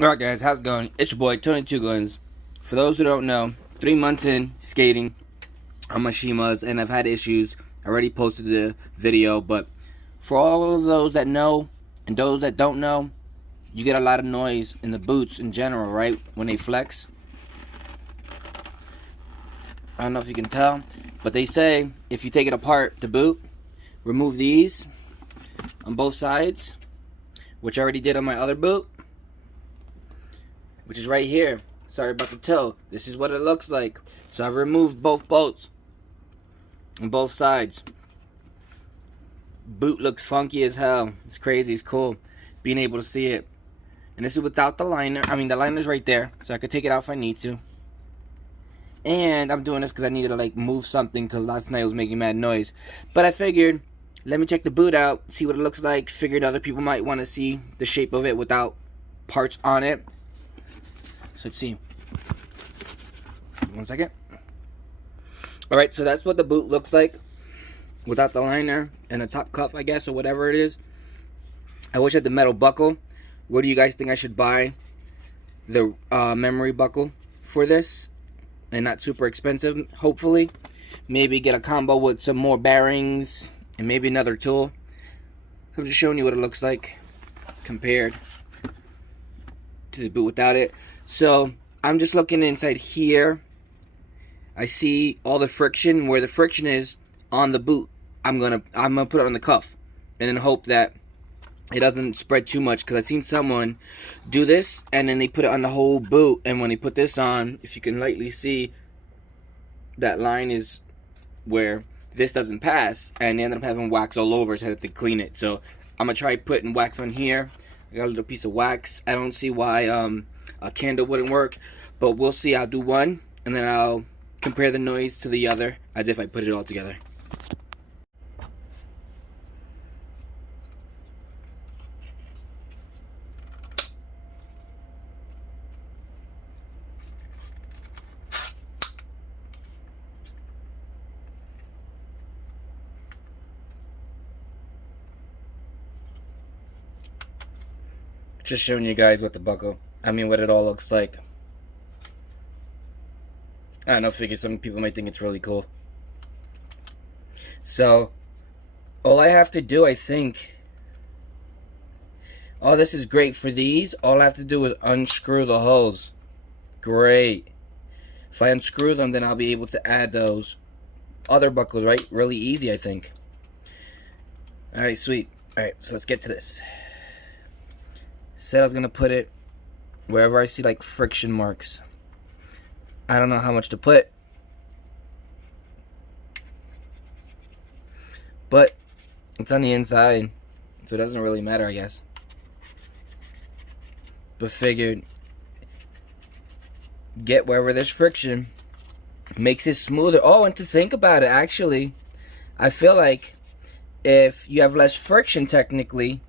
Alright guys, how's it going? It's your boy Tony2Guns. For those who don't know, 3 months in skating on my Shimas, and I've had issues. I already posted the video, but for all of those that know and those that don't know, you get a lot of noise in the boots in general, right? When they flex. I don't know if you can tell, but they say if you take it apart, the boot, remove these on both sides, which I already did on my other boot, which is right here. Sorry about the toe. This is what it looks like. So I've removed both bolts on both sides. Boot looks funky as hell. It's crazy. It's cool being able to see it. And this is without the liner. I mean, the liner's right there, so I could take it out if I need to. And I'm doing this because I needed to like move something because last night it was making mad noise. But I figured, let me check the boot out, see what it looks like. Figured other people might want to see the shape of it without parts on it. So let's see. 1 second. Alright, so that's what the boot looks like without the liner and the top cuff, I guess, or whatever it is. I wish I had the metal buckle. Where do you guys think I should buy the memory buckle for this? And not super expensive, hopefully. Maybe get a combo with some more bearings and maybe another tool. I'm just showing you what it looks like compared to the boot without it. So I'm just looking inside here. I see all the friction. Where the friction is on the boot, I'm gonna put it on the cuff, and then hope that it doesn't spread too much. Because I've seen someone do this, and then they put it on the whole boot. And when they put this on, if you can lightly see, that line is where this doesn't pass, and they ended up having wax all over, so I had to clean it. So I'm gonna try putting wax on here. I got a little piece of wax. I don't see why a candle wouldn't work, but we'll see. I'll do one, and then I'll compare the noise to the other as if I put it all together. Just showing you guys what what it all looks like. I don't know, figure some people might think it's really cool. So, all I have to do, I think, oh, this is great for these. All I have to do is unscrew the hose. Great. If I unscrew them, then I'll be able to add those other buckles, right? Really easy, I think. Alright, sweet. Alright, so let's get to this. Said I was going to put it wherever I see like friction marks. I don't know how much to put, but it's on the inside, so it doesn't really matter, I guess. But figured, get wherever there's friction, makes it smoother. Oh, and to think about it, actually, I feel like if you have less friction, technically,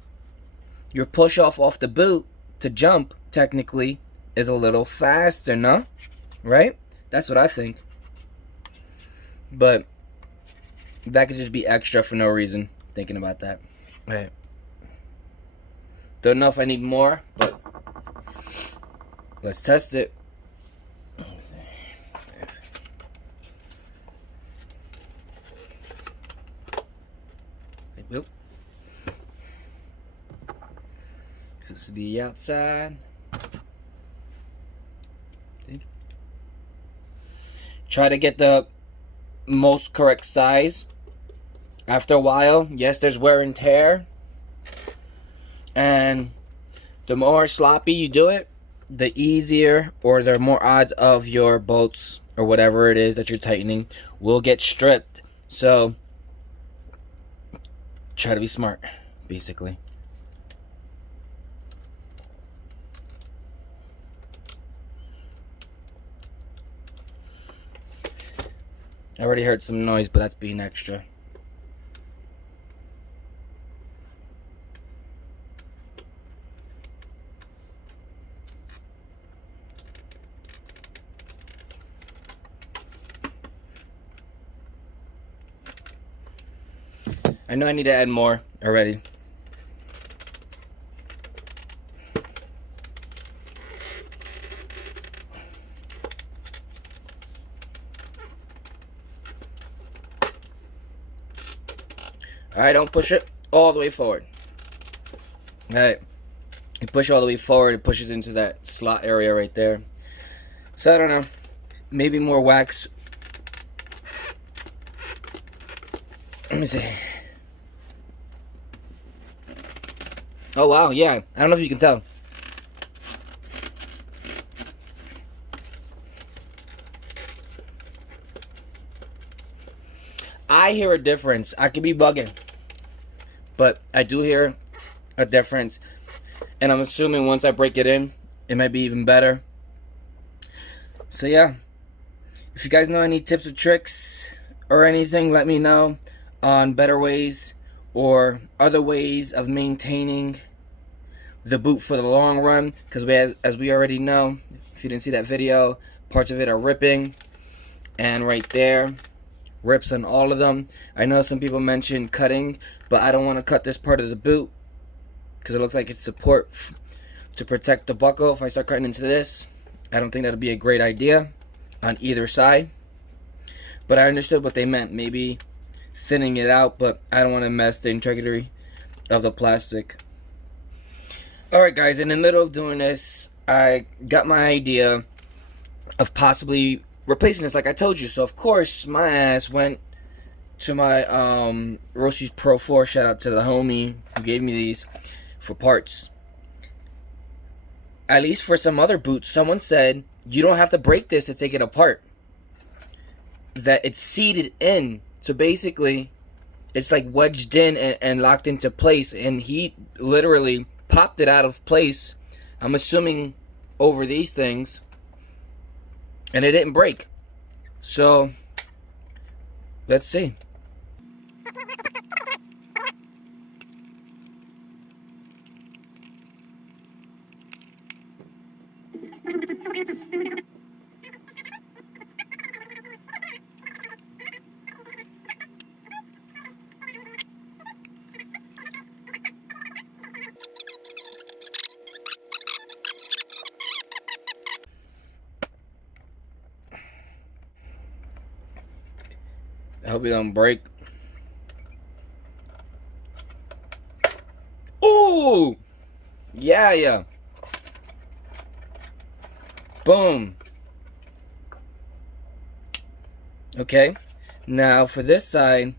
your push off the boot to jump, technically, is a little faster, no? Right? That's what I think. But that could just be extra for no reason, thinking about that. Right. Don't know if I need more, but let's test it. Let's see. Whoop. This is the outside. Try to get the most correct size. After a while, yes, there's wear and tear. And the more sloppy you do it, the easier or the more odds of your bolts or whatever it is that you're tightening will get stripped. So, try to be smart, basically. I already heard some noise, but that's being extra. I know I need to add more already. Alright, don't push it all the way forward. Alright. You push all the way forward, it pushes into that slot area right there. So I don't know. Maybe more wax. Let me see. Oh wow, yeah. I don't know if you can tell. I hear a difference. I could be bugging, but I do hear a difference. And I'm assuming once I break it in, it might be even better. So yeah, if you guys know any tips or tricks or anything, let me know on better ways or other ways of maintaining the boot for the long run. Because as we already know, if you didn't see that video, parts of it are ripping. And right there, rips on all of them. I know some people mentioned cutting, but I don't want to cut this part of the boot because it looks like it's support to protect the buckle. If I start cutting into this, I don't think that'll be a great idea on either side. But I understood what they meant, maybe thinning it out, but I don't want to mess the integrity of the plastic. Alright guys, in the middle of doing this, I got my idea of possibly replacing this like I told you. So of course my ass went to my Roces Pro 4. Shout out to the homie who gave me these for parts. At least for some other boots, someone said you don't have to break this to take it apart, that it's seated in. So basically it's like wedged in and locked into place, and he literally popped it out of place, I'm assuming over these things, and it didn't break. So let's see. I hope it don't break. Ooh! Yeah. Boom. Okay. Now for this side,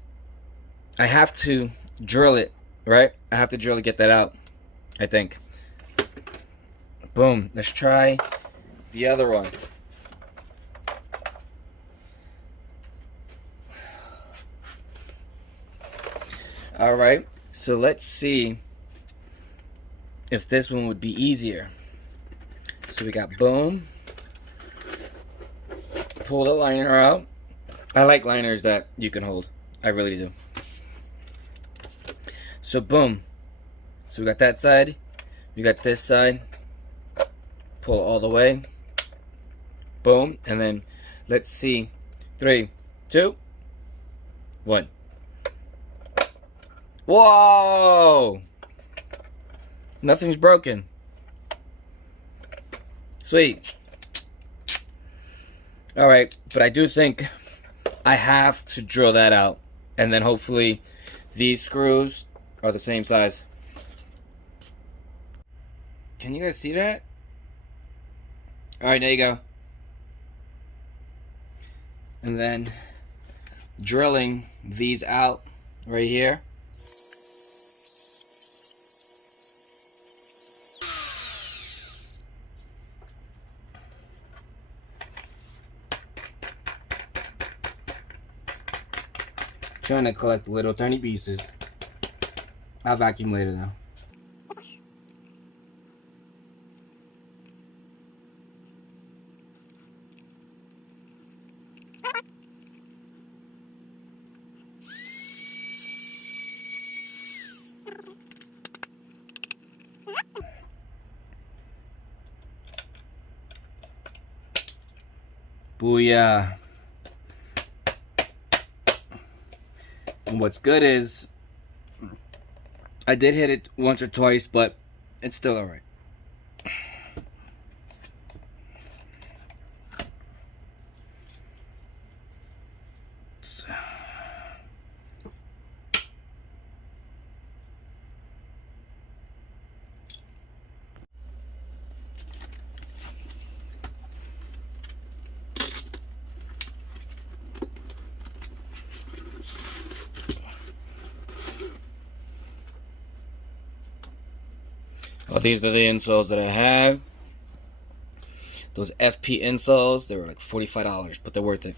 I have to drill it, right? I have to drill to get that out, I think. Boom. Let's try the other one. Alright, so let's see if this one would be easier. So we got boom. Pull the liner out. I like liners that you can hold. I really do. So boom. So we got that side. We got this side. Pull all the way. Boom. And then let's see. 3, 2, 1. Whoa! Nothing's broken. Sweet. Alright, but I do think I have to drill that out. And then hopefully these screws are the same size. Can you guys see that? Alright, there you go. And then drilling these out right here. Trying to collect little tiny pieces. I'll vacuum later though. Booyah. And what's good is I did hit it once or twice, but it's still alright. Well, these are the insoles that I have. Those FP insoles, they were like $45, but they're worth it.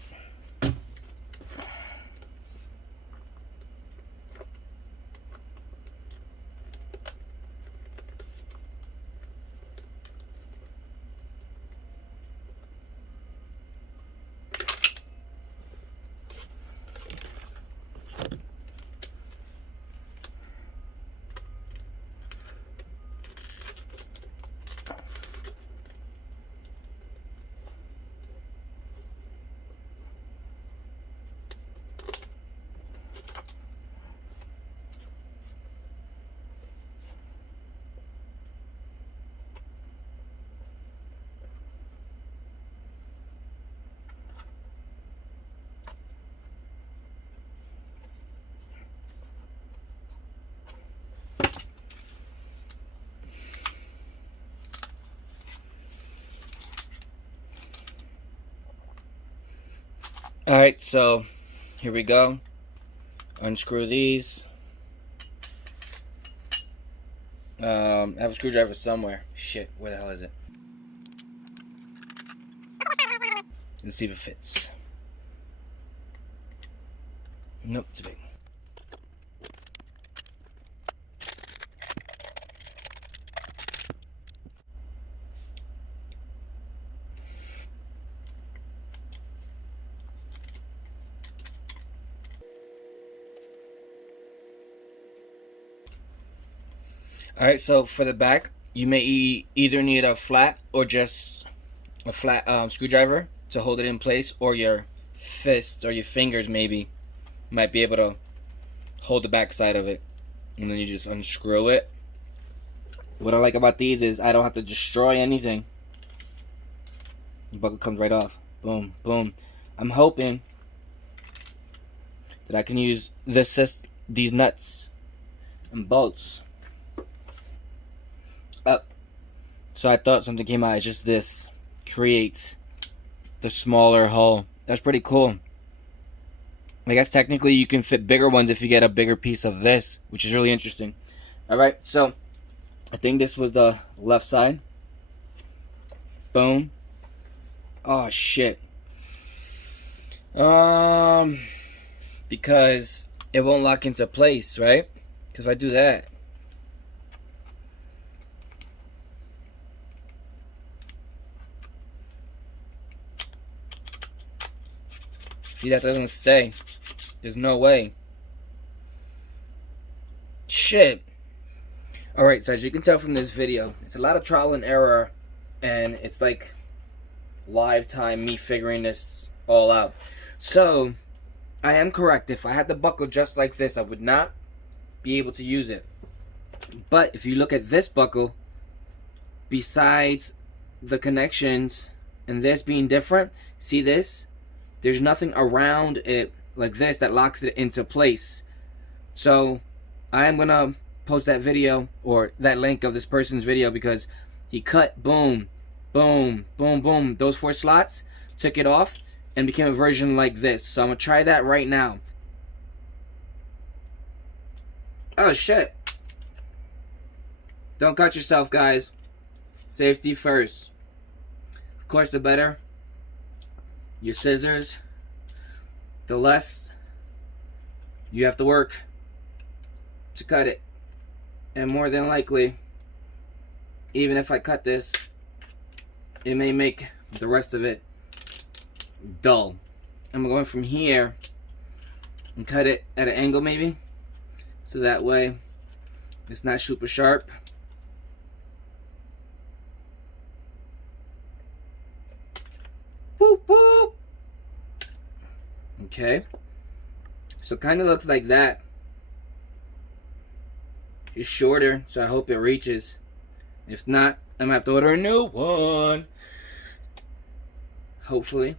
Alright, so here we go. Unscrew these. I have a screwdriver somewhere. Shit, where the hell is it? Let's see if it fits. Nope, it's big. Alright, so for the back, you may either need a flat or just a flat screwdriver to hold it in place, or your fist or your fingers maybe might be able to hold the back side of it, and then you just unscrew it. What I like about these is I don't have to destroy anything. The buckle comes right off. Boom, boom. I'm hoping that I can use these nuts and bolts up. So I thought something came out. It's just this creates the smaller hole. That's pretty cool. I guess technically you can fit bigger ones if you get a bigger piece of this, which is really interesting. Alright, so I think this was the left side. Boom. Oh shit. Because it won't lock into place, right? Because if I do that, see, that doesn't stay. There's no way. Shit. Alright, so as you can tell from this video, it's a lot of trial and error, and it's like live time me figuring this all out. So I am correct. If I had the buckle just like this, I would not be able to use it. But if you look at this buckle, besides the connections and this being different, see this? There's nothing around it like this that locks it into place. So I am gonna post that video, or that link of this person's video, because he cut, boom, boom, boom, boom, those 4 slots, took it off, and became a version like this. So I'm gonna try that right now. Oh shit. Don't cut yourself, guys. Safety first. Of course, the better your scissors, the less you have to work to cut it. And more than likely, even if I cut this, it may make the rest of it dull. I'm going from here and cut it at an angle maybe, so that way it's not super sharp. Boop, boop. Okay, so kind of looks like that. It's shorter, so I hope it reaches. If not, I'm gonna have to order a new one. Hopefully.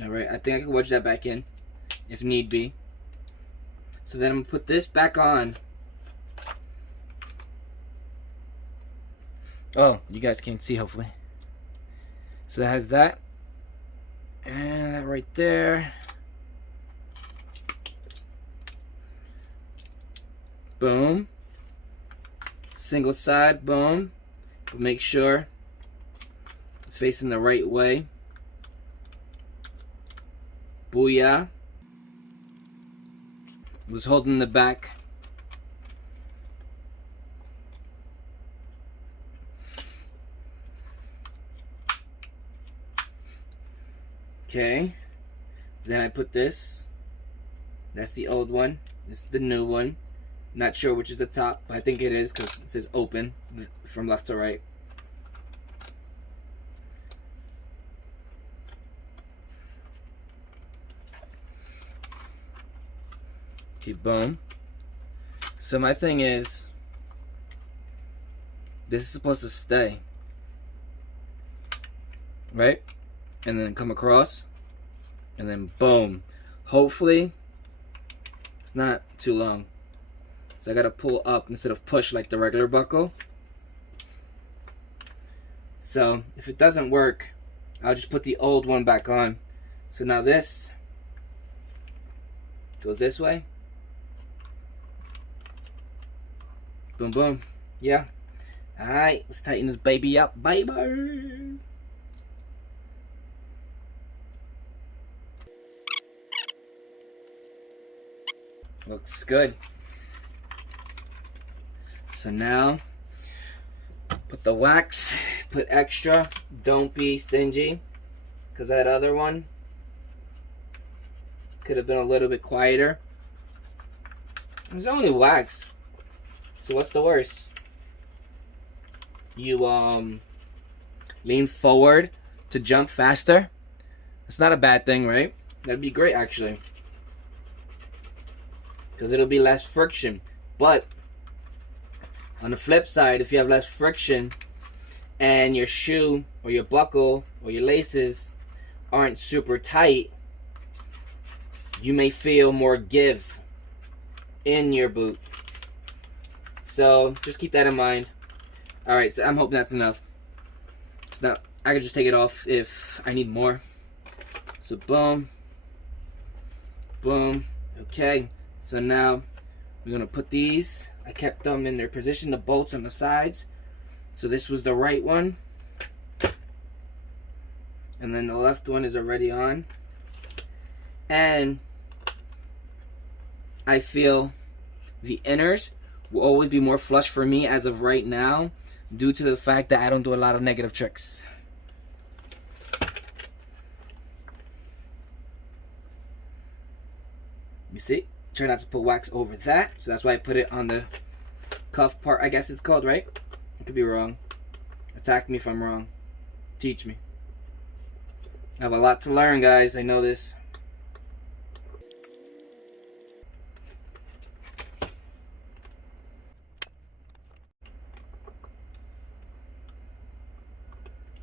Alright, I think I can wedge that back in if need be. So then I'm gonna put this back on. Oh, you guys can't see, hopefully. So that has that. And that right there. Boom. Single side, boom. But make sure it's facing the right way. Booyah. Just holding the back. Okay. Then I put this. That's the old one. This is the new one. Not sure which is the top, but I think it is because it says open from left to right. Okay, boom. So my thing is, this is supposed to stay, right? And then come across, and then boom. Hopefully, it's not too long. So I gotta pull up instead of push like the regular buckle. So if it doesn't work, I'll just put the old one back on. So now this goes this way. Boom, boom. Yeah. Alright, let's tighten this baby up, baby. Looks good. So now, put the wax, put extra. Don't be stingy, because that other one could have been a little bit quieter. It's only wax, so what's the worst? You lean forward to jump faster. It's not a bad thing, right? That'd be great actually, because it'll be less friction. But on the flip side, if you have less friction and your shoe or your buckle or your laces aren't super tight, you may feel more give in your boot. So just keep that in mind. Alright, so I'm hoping that's enough. It's not, I can just take it off if I need more. So boom, boom. Okay, so now we're gonna put these. I kept them in their position, the bolts on the sides. So this was the right one. And then the left one is already on. And I feel the inners will always be more flush for me as of right now, due to the fact that I don't do a lot of negative tricks. You see? Try not to put wax over that, so that's why I put it on the cuff part, I guess it's called, right? I could be wrong. Attack me if I'm wrong. Teach me. I have a lot to learn, guys. I know this.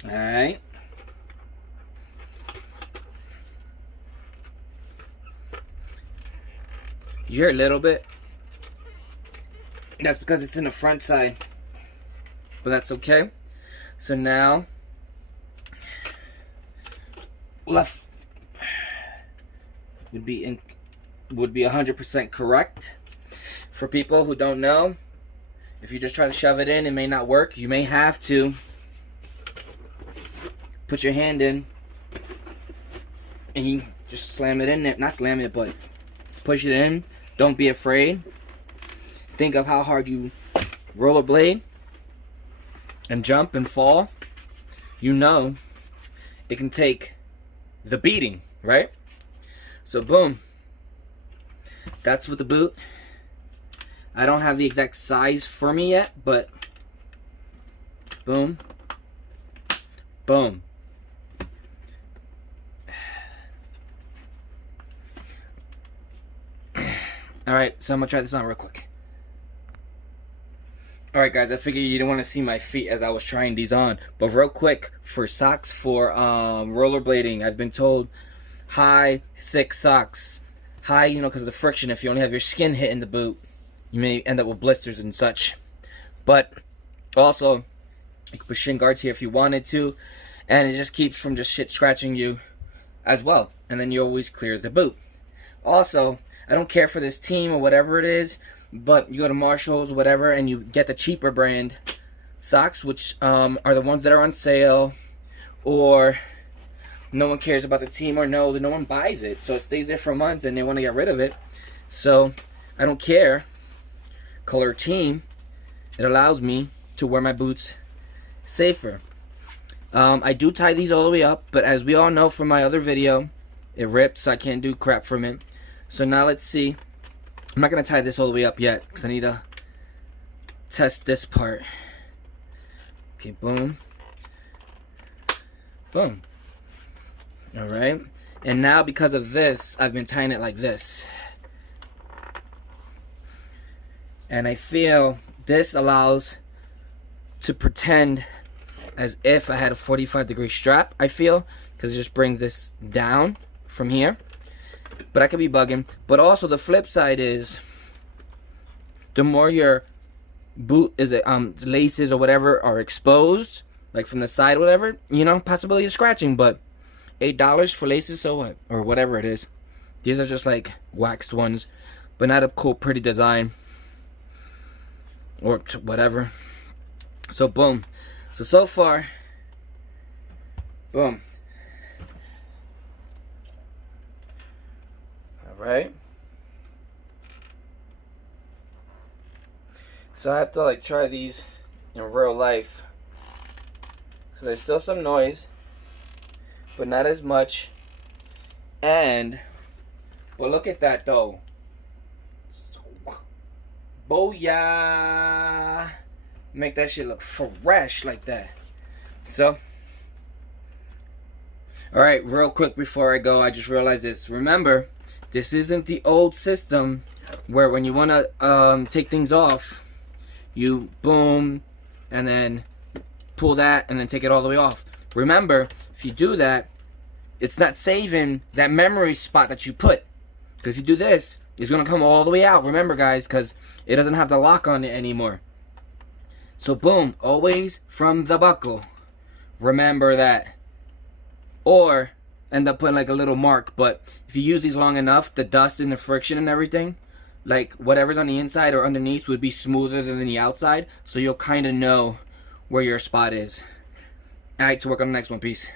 Alright. You hear a little bit. That's because it's in the front side. But that's okay. So now, left would be 100% correct. For people who don't know, if you just try to shove it in, it may not work. You may have to put your hand in and you just slam it in there. Not slam it, but push it in. Don't be afraid. Think of how hard you rollerblade and jump and fall. You know it can take the beating, right? So boom. That's with the boot. I don't have the exact size for me yet, but boom. Boom. Alright, so I'm going to try this on real quick. Alright guys, I figured you didn't want to see my feet as I was trying these on. But real quick, for socks for rollerblading, I've been told high, thick socks. High, you know, because of the friction. If you only have your skin hitting the boot, you may end up with blisters and such. But also, you can put shin guards here if you wanted to. And it just keeps from just shit scratching you as well. And then you always clear the boot. Also, I don't care for this team or whatever it is. But you go to Marshall's, whatever, and you get the cheaper brand socks, which are the ones that are on sale, or no one cares about the team or knows, and no one buys it, so it stays there for months and they want to get rid of it. So I don't care. Color team, it allows me to wear my boots safer. I do tie these all the way up, but as we all know from my other video, it ripped, so I can't do crap from it. So now let's see. I'm not going to tie this all the way up yet because I need to test this part. Okay, boom. Boom. Alright. And now because of this, I've been tying it like this. And I feel this allows to pretend as if I had a 45-degree strap, I feel, because it just brings this down from here. But I could be bugging. But also the flip side is, the more your boot is laces or whatever are exposed, like from the side or whatever, you know, possibility of scratching. But $8 for laces, so what? Or whatever it is. These are just like waxed ones, but not a cool, pretty design. Or whatever. So boom. So far, boom. Alright. So I have to like try these in real life. So there's still some noise, but not as much. And, well, look at that though. Booyah! Make that shit look fresh like that. So, alright, real quick before I go, I just realized this. Remember, this isn't the old system where when you want to take things off, you boom, and then pull that, and then take it all the way off. Remember, if you do that, it's not saving that memory spot that you put. Because if you do this, it's going to come all the way out. Remember, guys, because it doesn't have the lock on it anymore. So boom, always from the buckle. Remember that. Or end up putting like a little mark. But if you use these long enough, the dust and the friction and everything, like whatever's on the inside or underneath would be smoother than the outside. So you'll kind of know where your spot is. Alright, to work on the next one. Peace.